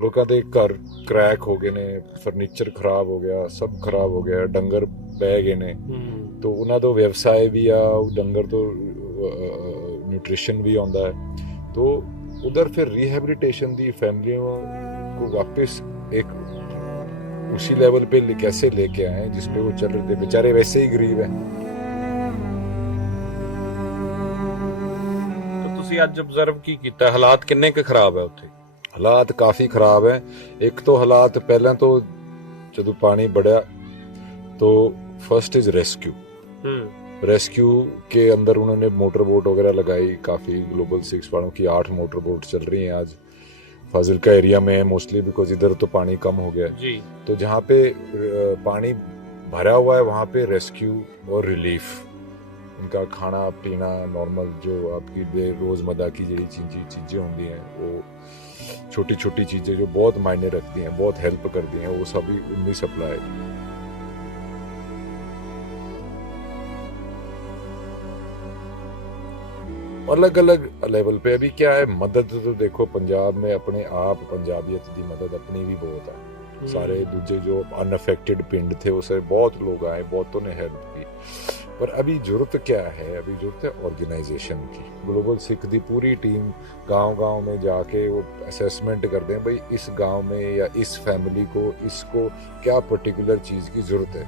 ਲੋਕਾਂ ਦੇ ਘਰ क्रैक हो गए ने, फर्नीचर खराब हो गया, सब खराब हो गया, डंगर बह गए ने। तो ਉਹਨਾਂ ਦਾ व्यवसाय भी आ, डंगर तो न्यूट्रिशन भी आਉਂਦਾ है। तो उधर फिर रिहेबिलिटेशन दी फैमिलियों को वापस एक उसी लेवल पे कैसे लेके आए जिस पे वो चल रहे थे, बेचारे वैसे ही गरीब हैं। तो ਤੁਸੀਂ ਅੱਜ ਆਬਜ਼ਰਵ ਕੀ ਕੀਤਾ, ਹਾਲਾਤ ਕਿੰਨੇ ਕੁ ਖਰਾਬ ਹੈ ਉੱਥੇ? हालात काफ़ी ख़राब हैं। एक तो हालात पहले तो जब पानी बढ़ा तो फर्स्ट इज रेस्क्यू। रेस्क्यू के अंदर उन्होंने मोटर बोट वगैरह लगाई, काफ़ी ग्लोबल 6 वालों की 8 मोटर बोट चल रही हैं आज। फाजिलका एरिया में है मोस्टली, बिकॉज इधर तो पानी कम हो गया जी। तो जहाँ पे पानी भरा हुआ है वहाँ पे रेस्क्यू और रिलीफ, उनका खाना पीना नॉर्मल जो आपकी रोज़मर्रा की जो चीज़ें होंगी हैं, वो छोटी छोटी चीज़ें जो बहुत मायने रखती हैं, बहुत हेल्प करती हैं, वो सभी उनकी सप्लाई। अलग अलग लेवल पे अभी क्या है, मदद तो देखो पंजाब में अपने आप पंजाबियत की मदद अपनी भी बहुत है। सारे दूजे जो अनअफेक्टेड पिंड थे उसे बहुत लोग आए, बहुतों ने हेल्प की। पर अभी जरूरत क्या है, अभी जरूरत है ऑर्गेनाइजेशन की। ग्लोबल सिख की पूरी टीम गांव गांव में जाके वो असेसमेंट करते हैं, भाई इस गांव में या इस फैमिली को इसको क्या पर्टिकुलर चीज़ की ज़रूरत है।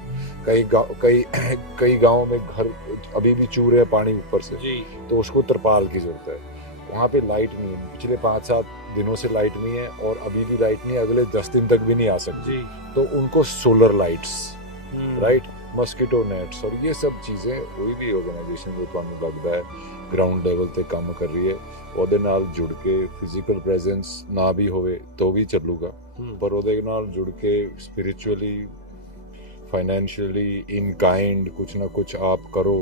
कई गाँव में घर अभी भी चूर है पानी ऊपर से जी। तो उसको तरपाल की ज़रूरत है। वहाँ पे लाइट नहीं है, पिछले 5-7 दिनों से लाइट नहीं है और अभी भी लाइट नहीं है, अगले 10 दिन तक भी नहीं आ सकती। तो उनको solar lights, right, mosquito nits और ये सब चीज़ें कोई भी ऑर्गेनाइजेशन जो ਤੁਹਾਨੂੰ लगता है ग्राउंड लेवल ਤੇ ਕੰਮ ਕਰ ਰਹੀ ਹੈ ਉਹਦੇ ਨਾਲ ਜੁੜ ਕੇ ਫਿਜ਼ੀਕਲ ਪ੍ਰੈਜ਼ੈਂਸ ਨਾ ਵੀ ਹੋਵੇ ਤਾਂ ਵੀ ਚੱਲੂਗਾ, ਪਰ ਉਹਦੇ ਨਾਲ ਜੁੜ ਕੇ स्पिरिचुअली फाइनेंशियली इन काइंड कुछ ना कुछ आप करो।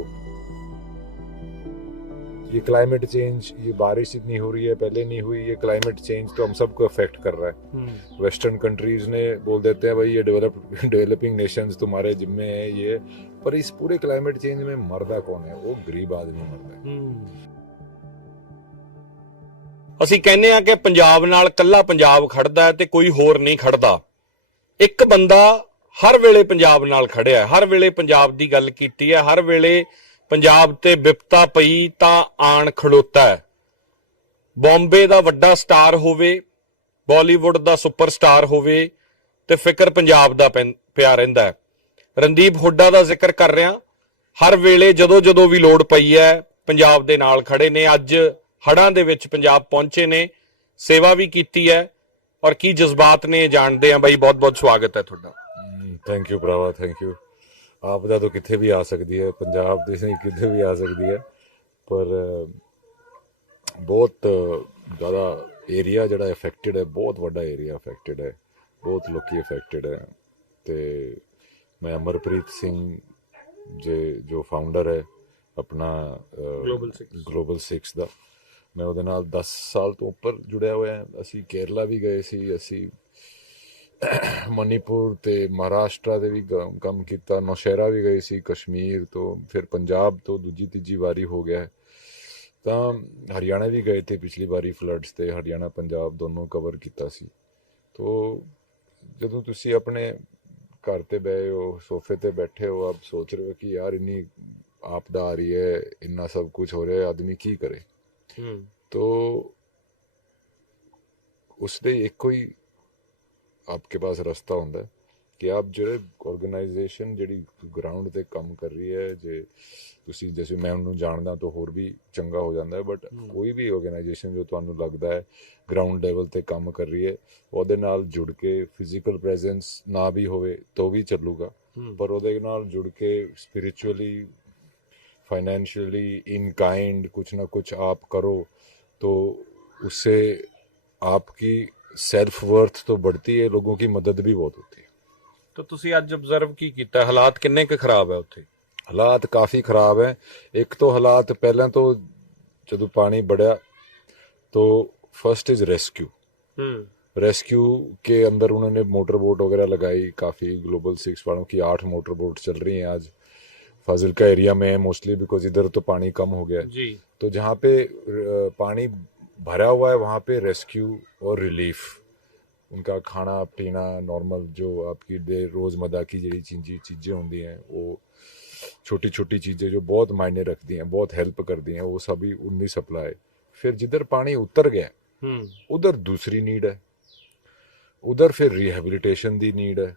ये क्लाइमेट चेंज, ये बारिश इतनी हो रही है, पहले नहीं हुई, ये क्लाइमेट चेंज तो हम सबको अफेक्ट कर रहा है। वेस्टर्न कंट्रीज ने बोल देते हैं भाई ये डेवलपिंग नेशंस तुम्हारे जिम्मे है ये, पर इस पूरे क्लाइमेट चेंज में मरदा कौन है? वो गरीब आदमी मरदा है। ਅਸੀਂ ਕਹਿੰਦੇ ਆ ਕਿ ਪੰਜਾਬ ਨਾਲ ਕੱਲਾ ਪੰਜਾਬ ਖੜਦਾ ਹੈ ਤੇ ਕੋਈ ਹੋਰ ਨਹੀਂ ਖੜਦਾ। ਇੱਕ ਬੰਦਾ ਹਰ ਵੇਲੇ ਪੰਜਾਬ ਨਾਲ ਖੜਿਆ, ਹਰ ਵੇਲੇ ਪੰਜਾਬ ਦੀ ਗੱਲ ਕੀਤੀ ਹੈ, ਹਰ ਵੇਲੇ ਪੰਜਾਬ ਤੇ ਵਿਪਤਾ ਪਈ ਤਾਂ ਆਣ ਖੜੋਤਾ ਹੈ। ਬੰਬੇ ਦਾ ਵੱਡਾ ਸਟਾਰ ਹੋਵੇ, ਬਾਲੀਵੁੱਡ ਦਾ ਸੁਪਰਸਟਾਰ ਹੋਵੇ ਤੇ ਫਿਕਰ ਪੰਜਾਬ ਦਾ ਪਿਆ ਰਹਿੰਦਾ ਹੈ। ਰਣਦੀਪ ਹੁੱਡਾ ਦਾ ਜ਼ਿਕਰ ਕਰ ਰਿਹਾ, ਹਰ ਵੇਲੇ ਜਦੋਂ ਜਦੋਂ ਵੀ ਲੋੜ ਪਈ ਹੈ ਪੰਜਾਬ ਦੇ ਨਾਲ ਖੜੇ ਨੇ। ਅੱਜ ਹੜ੍ਹਾਂ ਦੇ ਵਿੱਚ ਪੰਜਾਬ ਪਹੁੰਚੇ ਨੇ, ਸੇਵਾ ਵੀ ਕੀਤੀ ਹੈ ਔਰ ਕੀ ਜਜ਼ਬਾਤ ਨੇ ਜਾਣਦੇ ਆ ਬਾਈ। ਬਹੁਤ ਬਹੁਤ ਸਵਾਗਤ ਹੈ ਤੁਹਾਡਾ। थैंक यू भरावा, थैंक यू। आपदा तो कितने भी आ सकती है, पंजाब देश नहीं कितने भी आ सकती है, पर बहुत ज़्यादा एरिया जड़ा अफेक्टेड है, बहुत बड़ा एरिया अफेक्टेड है, बहुत लोग अफेक्टेड है। तो मैं अमरप्रीत सिंह जो फाउंडर है अपना ग्लोबल 6 का, मैं ਉਹਦੇ ਨਾਲ 10 साल तो ऊपर जुड़िया हुआ है। ਅਸੀਂ केरला भी गए सी, ਅਸੀਂ मणिपुर ते महाराष्ट्र दे भी काम किया, नौशहरा भी गए सी, कश्मीर तो फिर पंजाब तो दूजी तीजी वारी हो गया है। तो हरियाणा भी गए थे पिछली बारी फ्लड्स ते, हरियाणा पंजाब दोनों कवर किया सी। तो जदों तुसी अपने घर ते बहे हो, सोफे ते बैठे हो, आप सोच रहे हो कि यार इन्नी आपदा आ रही है, इन्ना सब कुछ हो रहा है, आदमी की करे? तो उसदे एक कोई आपके पास रास्ता होंदा है कि आप जो ऑर्गेनाइजेशन जी ग्राउंड ते काम कर रही है, जे तुसी जैसे मैं उन्होंने जानदा तो होर भी चंगा हो जाता है, बट कोई भी ऑर्गेनाइजेशन जो तुहानू लगता है ग्राउंड लेवल ते काम कर रही है ਉਹਦੇ ਨਾਲ जुड़ के फिजिकल प्रेजेंस ना भी होवे तो भी ਚੱਲੂਗਾ, पर ਉਹਦੇ ਨਾਲ जुड़ के स्पिरिचुअली फाइनेंशियली इन काइंड कुछ ना कुछ आप करो तो उससे आपकी सेल्फ वर्थ तो बढ़ती है, लोगों की मदद भी बहुत होती है। तो ਤੁਸੀਂ ਅੱਜ ਆਬਜ਼ਰਵ ਕੀ ਕੀਤਾ, ਹਾਲਾਤ ਕਿੰਨੇ ਕੁ ਖਰਾਬ ਹੈ ਉੱਥੇ? हालात काफ़ी ख़राब हैं। एक तो हालात पहले तो जब पानी बढ़ा तो फर्स्ट इज रेस्क्यू। रेस्क्यू के अंदर उन्होंने मोटर बोट वगैरह लगाई, काफ़ी ग्लोबल 6 वालों की 8 मोटर बोट चल रही हैं आज। फाजिलका एरिया में है मोस्टली, बिकॉज इधर तो पानी कम हो गया जी। तो जहाँ पे पानी भरा हुआ है वहाँ पे रेस्क्यू और रिलीफ, उनका खाना पीना नॉर्मल जो आपकी रोज़मर्रा की ਜਿਹੜੀ चीज़ें होंगी हैं वो छोटी छोटी चीज़ें जो बहुत मायने रखती हैं बहुत हेल्प करती हैं वो सभी उनकी सप्लाई। फिर जिधर पानी उतर गया उधर दूसरी नीड है, उधर फिर रिहेबिलिटेशन की नीड है।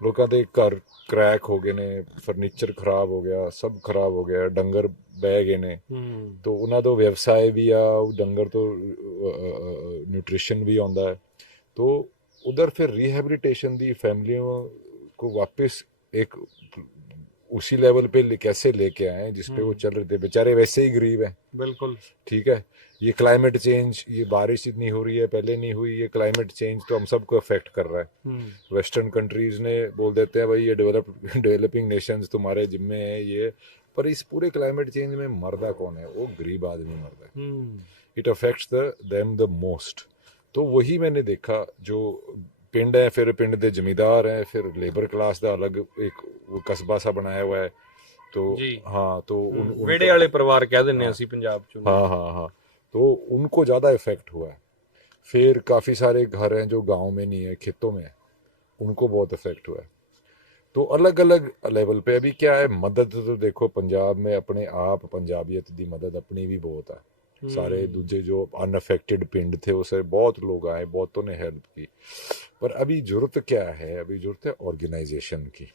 लोगों के घर क्रैक हो गए ने, फर्नीचर खराब हो गया, सब खराब हो गया, डंगर बह गए ने, तो उन्होंने तो व्यवसाय भी आ डंगर तो न्यूट्रिशन भी आता है। तो उधर फिर रिहेबिलिटेशन दी फैमिलियों को वापस एक उसी लेवल पे कैसे लेके आए जिस पे वो चल रहे थे, बेचारे वैसे ही गरीब हैं। बिल्कुल ठीक है, ये क्लाइमेट चेंज, ये बारिश इतनी हो रही है पहले नहीं हुई, ये क्लाइमेट चेंज तो हम सबको अफेक्ट कर रहा है। वेस्टर्न कंट्रीज ने बोल देते हैं भाई ये डेवलपिंग नेशंस तुम्हारे जिम्मे है ये, पर इस पूरे क्लाइमेट चेंज में मरदा कौन है? वो गरीब आदमी मरदा है। It affects them the most. तो वही मैंने देखा, जो पिंड है, फिर पिंड के जमींदार हैं, फिर लेबर क्लास का अलग एक कस्बा सा बनाया हुआ है। तो हाँ, तो वेड़े वाले परिवार कह देने हैं पंजाब च। हाँ हाँ हाँ, तो उनको ज़्यादा इफेक्ट हुआ है। फिर काफ़ी सारे घर हैं जो गांव में नहीं है, खेतों में है, उनको बहुत इफेक्ट हुआ है। तो अलग अलग लेवल पे अभी क्या है, मदद तो देखो पंजाब में अपने आप पंजाबियत की मदद अपनी भी बहुत है। सारे दूसरे जो अनअफेक्टेड पिंड थे उसे बहुत लोग आए, बहुतों ने हेल्प की। पर अभी जरूरत क्या है? अभी जरूरत है ऑर्गेनाइजेशन की।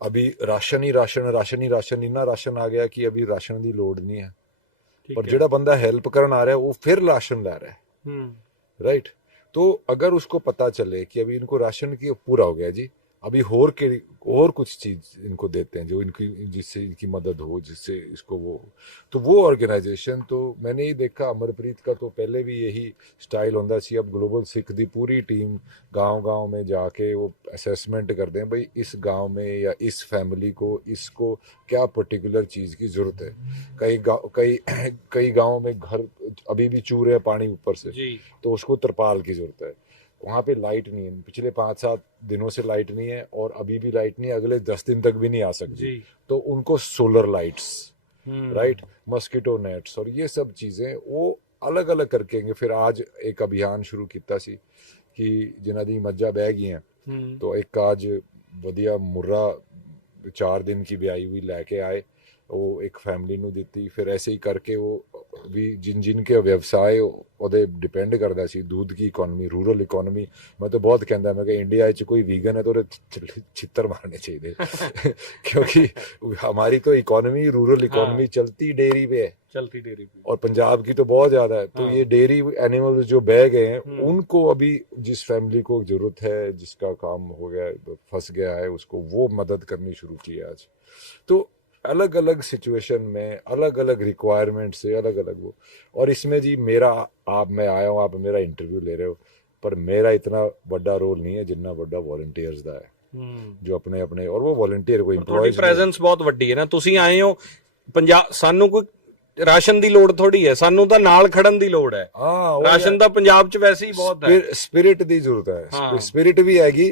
अभी राशन ही राशन इन्ना राशन आ गया कि अभी राशन की लोड़ नहीं है, पर जेड़ा बंदा हेल्प करन आ रहा है वो फिर राशन ला रहा है। राइट, तो अगर उसको पता चले कि अभी इनको राशन की पूरा हो गया जी, अभी और कुछ चीज इनको देते हैं जो इनकी जिससे इनकी मदद हो, जिससे इसको वो ऑर्गेनाइजेशन। तो मैंने ही देखा, अमरप्रीत का तो पहले भी यही स्टाइल होता सी। अब ग्लोबल सिख की पूरी टीम गांव में जाके वो असेसमेंट करते हैं भाई इस गांव में या इस फैमिली को इसको क्या पर्टिकुलर चीज़ की ज़रूरत है। कई गाँव में घर अभी भी चूर है पानी ऊपर से, तो उसको तरपाल की ज़रूरत है। वहाँ पे लाइट नहीं है, पिछले 5-7 दिनों से लाइट नहीं है, और अभी भी लाइट नहीं है, अगले 10 दिन तक भी नहीं आ सकती। तो उनको solar lights, right, mosquito nets और ये सब चीज़ें वो अलग अलग करके। फिर आज एक अभियान शुरू किया सी कि जिन्हों दी मज्जा बह गई हैं, तो एक आज वधिया मुर्रा 4 दिन की ब्याई हुई लैके आए, वो एक फैमिली नू दिती। फिर ऐसे ही करके वो भी जिनके व्यवसाय ਉਹਦੇ डिपेंड करता सी, दूध की इकोनॉमी, रूरल इकोनॉमी। मैं तो बहुत कहता, मैं इंडिया च कोई वीगन है तो छितर मारने चाहिए क्योंकि हमारी तो इकोनॉमी, रूरल इकोनॉमी चलती डेयरी पे है, और पंजाब की तो बहुत ज्यादा है। तो ये डेयरी एनिमल्स जो बह गए हैं, उनको अभी जिस फैमिली को जरूरत है, जिसका काम हो गया, फंस गया है, उसको वो मदद करनी शुरू की है आज। तो अलग अलग सिचुएशन में अलग अलग रिक्वायरमेंट से अलग अलग वो। और इसमें जी मैं आया हूँ, आप मेरा इंटरव्यू ले रहे हो, पर मेरा इतना बड़ा रोल नहीं है जितना बड़ा वॉलंटियर्स का है, जो अपने अपने, और वो वॉलंटियर कोई एम्प्लॉयज प्रेजेंस बहुत ਵੱਡੀ है ना। ਤੁਸੀਂ ਆਏ ਹੋ ਪੰਜਾਬ, ਸਾਨੂੰ ਕੋਈ ਰਾਸ਼ਨ ਦੀ ਲੋੜ ਥੋੜੀ ਹੈ, ਸਾਨੂੰ ਤਾਂ ਨਾਲ ਖੜਨ ਦੀ ਲੋੜ ਹੈ। ਹਾਂ, ਰਾਸ਼ਨ ਦਾ ਪੰਜਾਬ 'ਚ ਵੈਸੇ ਹੀ ਬਹੁਤ ਹੈ। ਸਪਿਰਿਟ ਦੀ ਜ਼ਰੂਰਤ ਹੈ, ਸਪਿਰਿਟ ਵੀ ਹੈਗੀ,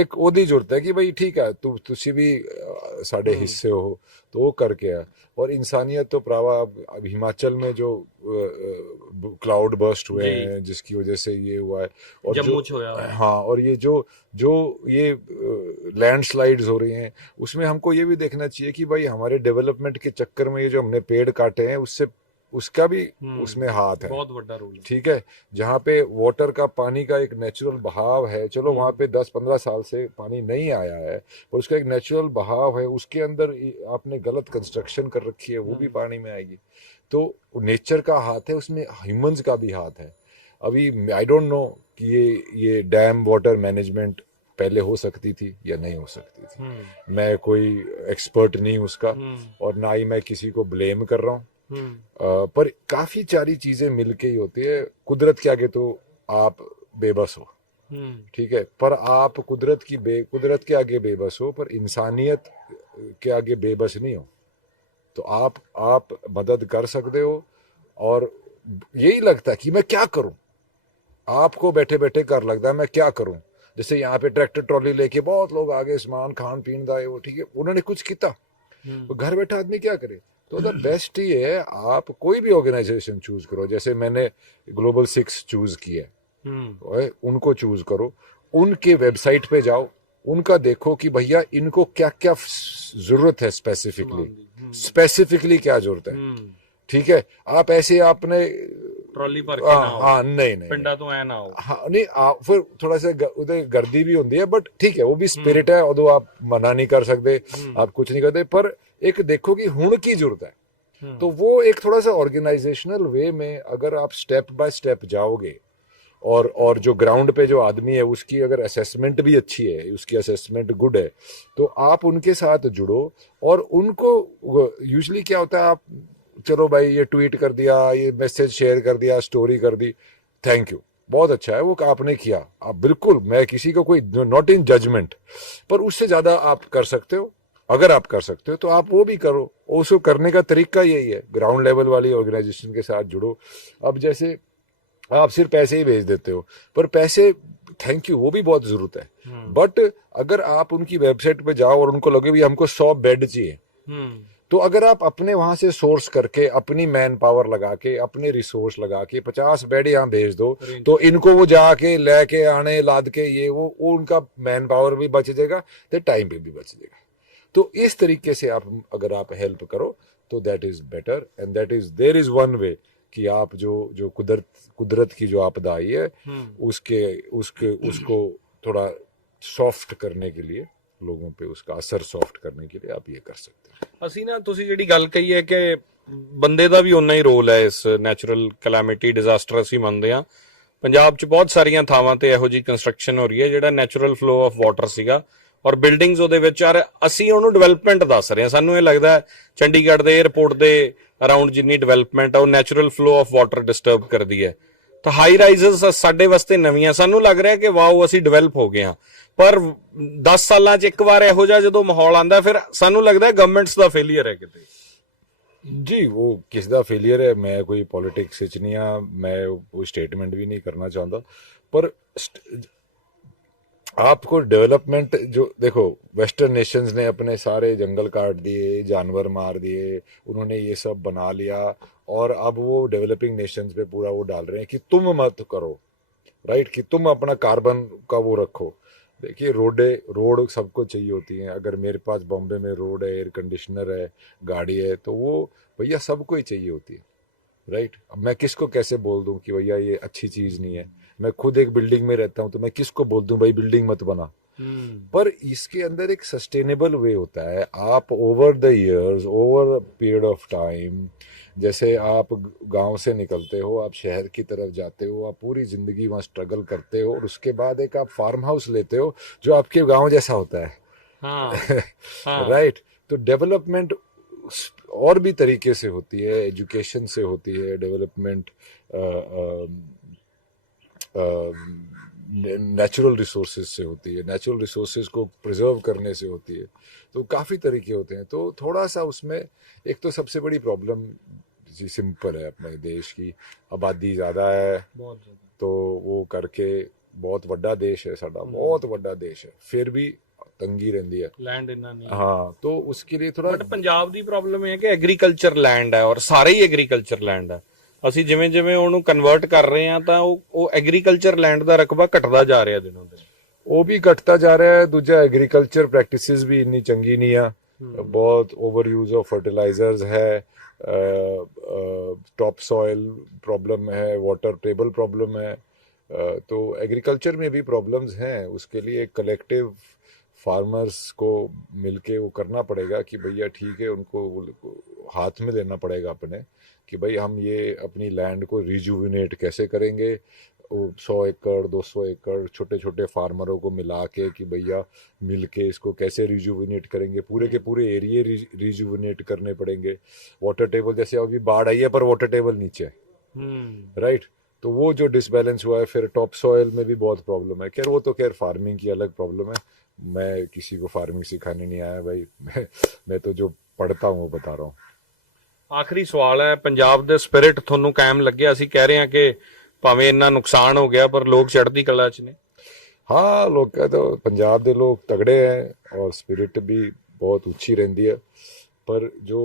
ਇੱਕ ਉਹਦੀ ਜ਼ਰੂਰਤ ਹੈ ਕਿ ਭਾਈ ਠੀਕ ਹੈ ਤੁਸੀਂ ਵੀ साढ़े हिस्से हो, तो वो करके है। और इंसानियत तो प्रावा, अब हिमाचल में जो क्लाउड बर्स्ट हुए हैं जिसकी वजह से ये हुआ है, और जो हाँ, और ये जो ये लैंडस्लाइड्स हो रही हैं, उसमें हमको ये भी देखना चाहिए कि भाई हमारे डेवलपमेंट के चक्कर में ये जो हमने पेड़ काटे हैं उसका भी उसमें हाथ है, बहुत बड़ा रोल है। ठीक है, जहाँ पे वाटर का, पानी का एक नेचुरल बहाव है, चलो वहाँ पे 10-15 साल से पानी नहीं आया है, और उसका एक नेचुरल बहाव है, उसके अंदर आपने गलत कंस्ट्रक्शन कर रखी है, वो भी पानी में आएगी। तो नेचर का हाथ है, उसमें ह्यूमंस का भी हाथ है। अभी आई डोंट नो कि ये डैम वाटर मैनेजमेंट पहले हो सकती थी या नहीं हो सकती थी। मैं कोई एक्सपर्ट नहीं उसका, और ना ही मैं किसी को ब्लेम कर रहा हूँ, पर काफी सारी चीजें मिलके ही होती है। कुदरत के आगे तो आप बेबस हो, ठीक है, पर आप कुदरत के आगे बेबस हो, पर इंसानियत के आगे बेबस नहीं हो। तो आप मदद कर सकते हो, और यही लगता है कि मैं क्या करूं, आपको बैठे बैठे कर लगता है मैं क्या करूं। जैसे यहाँ पे ट्रैक्टर ट्रॉली लेके बहुत लोग आगे सामान खान पीन का, वो ठीक है, उन्होंने कुछ किया, तो घर बैठा आदमी क्या करे। तो द बेस्ट ही है, आप कोई भी ऑर्गेनाइजेशन चूज करो। जैसे मैंने ग्लोबल 6 चूज किया, उनको चूज करो, उनके वेबसाइट पे जाओ, उनका देखो कि भैया इनको क्या क्या जरूरत है, स्पेसिफिकली क्या जरूरत है। ठीक है, आप ऐसे आपने ट्रॉली भर के ना हो, हाँ नहीं नहीं पिंडा तो ऐ ना हो, हाँ नहीं फिर थोड़ा सा उधर गर्दी भी होती है, बट ठीक है वो भी स्पिरिट है, उदो आप मना नहीं कर सकते, आप कुछ नहीं करते, पर एक देखो कि हुण की जरूरत है। तो वो एक थोड़ा सा ऑर्गेनाइजेशनल वे में अगर आप स्टेप बाय स्टेप जाओगे, और जो ग्राउंड पे जो आदमी है उसकी अगर असेसमेंट भी अच्छी है, उसकी असेसमेंट गुड है, तो आप उनके साथ जुड़ो। और उनको यूजुअली क्या होता है, आप चलो भाई ये ट्वीट कर दिया, ये मैसेज शेयर कर दिया, स्टोरी कर दी, थैंक यू, बहुत अच्छा है वो आपने किया, आप बिल्कुल, मैं किसी को कोई नॉट इन जजमेंट, पर उससे ज्यादा आप कर सकते हो, अगर आप कर सकते हो तो आप वो भी करो। उसको करने का तरीका यही है, ग्राउंड लेवल वाली ऑर्गेनाइजेशन के साथ जुड़ो। अब जैसे आप सिर्फ पैसे ही भेज देते हो, पर पैसे थैंक यू वो भी बहुत जरूरत है, बट अगर आप उनकी वेबसाइट पे जाओ और उनको लगे भी हमको 100 बेड चाहिए, तो अगर आप अपने वहां से सोर्स करके अपनी मैन पावर लगा के अपने रिसोर्स लगा के 50 बेड यहाँ भेज दो, तो इनको वो जाके लेके आने लाद के ये वो उनका मैन पावर भी बच जाएगा, तो टाइम पे भी बच जाएगा। तो इस तरीके से आप अगर आप हेल्प करो तो that is better, and that is there is one way कि आप जो कुदरत की जो आपदा आई है उसके उसके उसको थोड़ा सॉफ्ट करने के लिए, लोगों पे उसका असर सॉफ्ट करने के लिए आप ये कर सकते हैं। ਅਸੀਂ ਨਾ, ਤੁਸੀਂ ਜਿਹੜੀ ਗੱਲ ਕਹੀ ਹੈ ਕਿ ਬੰਦੇ ਦਾ ਵੀ ਉਨਾ ਹੀ ਰੋਲ ਹੈ ਇਸ ਨੈਚੁਰਲ ਕੈਲਾਮਿਟੀ ਡਿਜ਼ਾਸਟਰ, ਅਸੀਂ ਮੰਨਦੇ ਹਾਂ। ਪੰਜਾਬ 'ਚ ਬਹੁਤ ਸਾਰੀਆਂ ਥਾਵਾਂ ਤੇ ਇਹੋ ਜਿਹੀ ਕੰਸਟਰਕਸ਼ਨ ਹੋ ਰਹੀ ਹੈ ਜਿਹੜਾ ਨੈਚੁਰਲ ਫਲੋ ਆਫ ਵਾਟਰ ਸੀਗਾ, ਔਰ ਬਿਲਡਿੰਗਸ ਉਹਦੇ ਵਿੱਚ, ਔਰ ਅਸੀਂ ਉਹਨੂੰ ਡਿਵੈਲਪਮੈਂਟ ਦੱਸ ਰਹੇ ਹਾਂ। ਸਾਨੂੰ ਇਹ ਲੱਗਦਾ ਹੈ ਚੰਡੀਗੜ੍ਹ ਦੇ 에ਅਰਪੋਰਟ ਦੇ ਅਰਾਊਂਡ ਜਿੰਨੀ ਡਿਵੈਲਪਮੈਂਟ ਆ ਉਹ natural flow of water disturb ਕਰਦੀ ਹੈ। ਤਾਂ ਹਾਈ ਰਾਈਜ਼ਸ ਸਾਡੇ ਵਾਸਤੇ ਨਵੀਆਂ, ਸਾਨੂੰ ਲੱਗ ਰਿਹਾ ਕਿ ਵਾਓ ਅਸੀਂ ਡਿਵੈਲਪ ਹੋ ਗਏ ਹਾਂ, ਪਰ 10 ਸਾਲਾਂ 'ਚ ਇੱਕ ਵਾਰ ਇਹੋ ਜਿਹਾ ਜਦੋਂ ਮਾਹੌਲ ਆਂਦਾ, ਫਿਰ ਸਾਨੂੰ ਲੱਗਦਾ ਗਵਰਨਮੈਂਟਸ ਦਾ ਫੇਲਿਅਰ ਹੈ ਕਿਤੇ। जी वो किस दा फेलियर है, मैं कोई पॉलिटिक्स च नहीं हाँ, मैं कोई स्टेटमेंट भी नहीं करना चाहता, पर आपको डेवलपमेंट जो देखो, वेस्टर्न नेशंस ने अपने सारे जंगल काट दिए, जानवर मार दिए, उन्होंने ये सब बना लिया, और अब वो डेवलपिंग नेशंस पे पूरा वो डाल रहे हैं कि तुम मत करो, राइट, कि तुम अपना कार्बन का वो रखो। देखिए रोड सबको चाहिए होती है, अगर मेरे पास बॉम्बे में रोड है, एयर कंडीशनर है, गाड़ी है, तो वो भैया सबको ही चाहिए होती है, राइट। अब मैं किसको कैसे बोल दूं कि भैया ये अच्छी चीज नहीं है, मैं खुद एक बिल्डिंग में रहता हूं तो मैं किसको बोल दूं भाई बिल्डिंग मत बना। पर इसके अंदर एक सस्टेनेबल वे होता है, आप over the years, over period of time, जैसे आप गांव से निकलते हो, आप शहर की तरफ जाते हो, आप पूरी जिंदगी वहां स्ट्रगल करते हो, और उसके बाद एक आप फार्म हाउस लेते हो जो आपके गांव जैसा होता है। हाँ, राइट। तो डेवलपमेंट और भी तरीके से होती है, एजुकेशन से होती है डेवलपमेंट, नेचुरल रिसोर्सेज से होती है, नेचुरल रिसोर्सेज को प्रिजर्व करने से होती है, तो काफ़ी तरीके होते हैं। तो थोड़ा सा उसमें एक तो सबसे बड़ी प्रॉब्लम जी सिंपल है, अपने देश की आबादी ज़्यादा है, तो वो करके बहुत वड्डा देश है साडा, बहुत वड्डा देश है, फिर भी तंगी रहती है, लैंड इन्ना नहीं। हाँ, तो उसके लिए थोड़ा बट पंजाब ਦੀ ਪ੍ਰੋਬਲਮ ਇਹ ਹੈ ਕਿ ਐਗਰੀਕਲਚਰ ਲੈਂਡ ਹੈ, ਔਰ ਸਾਰੇ ਹੀ ਐਗਰੀਕਲਚਰ ਲੈਂਡ ਹੈ। ਅਸੀਂ ਜਿਵੇਂ ਜਿਵੇਂ ਉਹਨੂੰ ਕਨਵਰਟ ਕਰ ਰਹੇ ਹਾਂ ਤਾਂ ਉਹ ਐਗਰੀਕਲਚਰ ਲੈਂਡ ਦਾ ਰਕਬਾ ਘਟਦਾ ਜਾ ਰਿਹਾ ਦਿਨੋਂ ਦਿਨ। ਉਹ ਵੀ ਘਟਦਾ ਜਾ ਰਿਹਾ ਹੈ। ਦੂਜਾ ਐਗਰੀਕਲਚਰ ਪ੍ਰੈਕਟਿਸਿਸ ਵੀ ਇੰਨੀ ਚੰਗੀ ਨਹੀਂ ਆ, ਬਹੁਤ ओवर यूज ऑफ फर्टिलाइजर्स है, टॉप सॉइल प्रॉब्लम है, वाटर टेबल प्रॉब्लम है, तो एग्रीकल्चर में भी प्रॉब्लम्स हैं। उसके लिए एक कलेक्टिव फार्मर्स को मिलके वो करना पड़ेगा कि भैया ठीक है, उनको हाथ में लेना पड़ेगा अपने कि भाई हम ये अपनी लैंड को रिजुविनेट कैसे करेंगे, 100 एकड़ 200 एकड़ छोटे छोटे फार्मरों को मिला के कि भैया मिल के इसको कैसे रिजुविनेट करेंगे, पूरे के पूरे एरिए रिजुविनेट करने पड़ेंगे। वाटर टेबल जैसे अभी बाढ़ आई है पर वाटर टेबल नीचे है, राइट, तो वो जो डिसबैलेंस हुआ है, फिर टॉप सॉइल में भी बहुत प्रॉब्लम है। खैर वो तो खैर फार्मिंग की अलग प्रॉब्लम है, मैं किसी को फार्मिंग सिखाने नहीं आया भाई, मैं तो जो पढ़ता हूँ वो बता रहा हूँ। ਆਖਰੀ ਸਵਾਲ ਹੈ, ਪੰਜਾਬ ਦੇ ਸਪਿਰਿਟ ਤੁਹਾਨੂੰ ਕਾਇਮ ਲੱਗਿਆ? ਅਸੀਂ ਕਹਿ ਰਹੇ ਹਾਂ ਕਿ ਭਾਵੇਂ ਇੰਨਾ ਨੁਕਸਾਨ ਹੋ ਗਿਆ ਪਰ ਲੋਕ ਚੜ੍ਹਦੀ ਕਲਾ 'ਚ ਨੇ। हाँ, लोग का तो पंजाब के लोग तगड़े हैं और स्पिरिट भी बहुत ऊंची रहती है, पर जो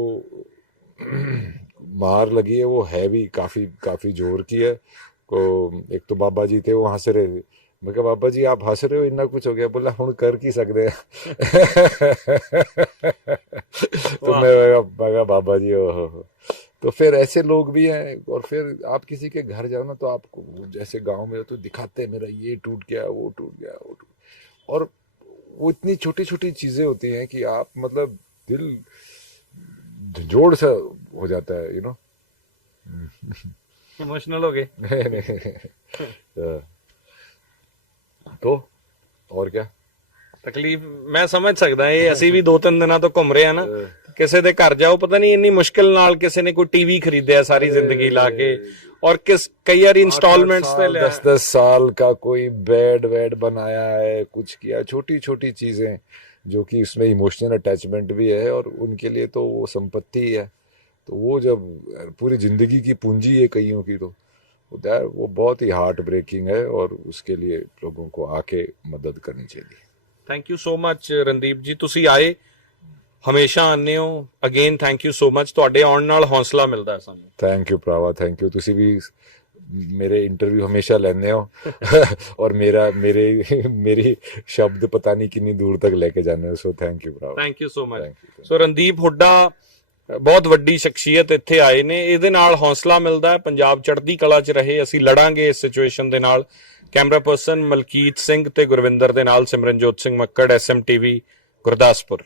मार लगी है वो है भी काफ़ी काफ़ी जोर की है, को एक तो बाबा जी थे, वो हंस रहे थे। मैं कहा बाबा जी आप हंस रहे हो, इतना कुछ हो गया? बोला हुण कर की सकते हैं। तो वाह। मैं कहा बाबा जी ओहो। तो फिर ऐसे लोग भी हैं। और फिर आप किसी के घर जाओ ना, तो आपको जैसे गांव में हो तो दिखाते हैं मेरा ये टूट गया, वो टूट गया, वो टूट। और वो इतनी छोटी छोटी चीजें होती हैं कि आप मतलब दिल जोड़ सा हो जाता है, इमोशनल हो गए। नहीं नहीं। तो और क्या? ਤਕਲੀਫ ਮੈਂ ਸਮਝ ਸਕਦਾ, ਇਹ ਅਸੀਂ ਵੀ 2-3 ਦਿਨਾਂ ਤੋਂ ਘੁੰਮ ਰਹੇ ਆ ਨਾ, ਕਿਸੇ ਦੇ ਘਰ ਜਾਓ, ਪਤਾ ਨਹੀਂ ਇੰਨੀ ਮੁਸ਼ਕਿਲ ਨਾਲ ਕਿਸੇ ਨੇ ਕੋਈ ਟੀਵੀ ਖਰੀਦਿਆ ਸਾਰੀ ਜ਼ਿੰਦਗੀ ਲਾ ਕੇ, और कई बार इंस्टॉलमेंट्स पे लिया, 10-10 साल का कोई बेड वेड बनाया है, कुछ किया, छोटी छोटी चीजें जो कि उसमें इमोशनल अटैचमेंट भी है, और उनके लिए तो वो संपत्ति ही है। तो वो जब पूरी जिंदगी की पूंजी है कईयों की, तो वो बहुत ही हार्ट ब्रेकिंग है, और उसके लिए लोगों को आके मदद करनी चाहिए। Thank you so much Randeep ਜੀ, ਤੁਸੀਂ ਆਏ, ਹਮੇਸ਼ਾ ਆਉਂਦੇ ਹੋ। Again thank you so much, ਤੁਹਾਡੇ ਆਉਣ ਨਾਲ ਹੌਸਲਾ ਮਿਲਦਾ ਹੈ ਸਾਨੂੰ। ਥੈਂਕ ਯੂ ਭਰਾਵਾ, ਥੈਂਕ ਯੂ। ਤੁਸੀਂ ਵੀ ਮੇਰੇ ਇੰਟਰਵਿਊ ਹਮੇਸ਼ਾ ਲੈਂਦੇ ਹੋ ਔਰ ਮੇਰੀ ਸ਼ਬਦ ਪਤਾ ਨਹੀਂ ਕਿੰਨੀ ਦੂਰ ਤੱਕ ਲੈ ਕੇ ਜਾਂਦੇ ਹੋ। ਸੋ ਥੈਂਕ ਯੂ ਭਰਾਵਾ, thank you so much. Thank you. ਸੋ ਰਣਦੀਪ ਹੁੱਡਾ ਬਹੁਤ ਵੱਡੀ ਸ਼ਖਸੀਅਤ ਇੱਥੇ ਆਏ ਨੇ, ਇਹਦੇ ਨਾਲ ਹੌਸਲਾ ਮਿਲਦਾ ਹੈ, ਪੰਜਾਬ ਚੜ੍ਹਦੀ ਕਲਾ 'ਚ ਰਹੇ। ਅਸੀਂ ਲੜਾਂਗੇ ਇਸ ਸਿਚੁਏਸ਼ਨ ਦੇ ਨਾਲ। ਕੈਮਰਾ ਪਰਸਨ ਮਲਕੀਤ ਸਿੰਘ ਤੇ ਗੁਰਵਿੰਦਰ ਦੇ ਨਾਲ ਸਿਮਰਨਜੋਤ ਸਿੰਘ ਮੱਕੜ, SMTV ਗੁਰਦਾਸਪੁਰ।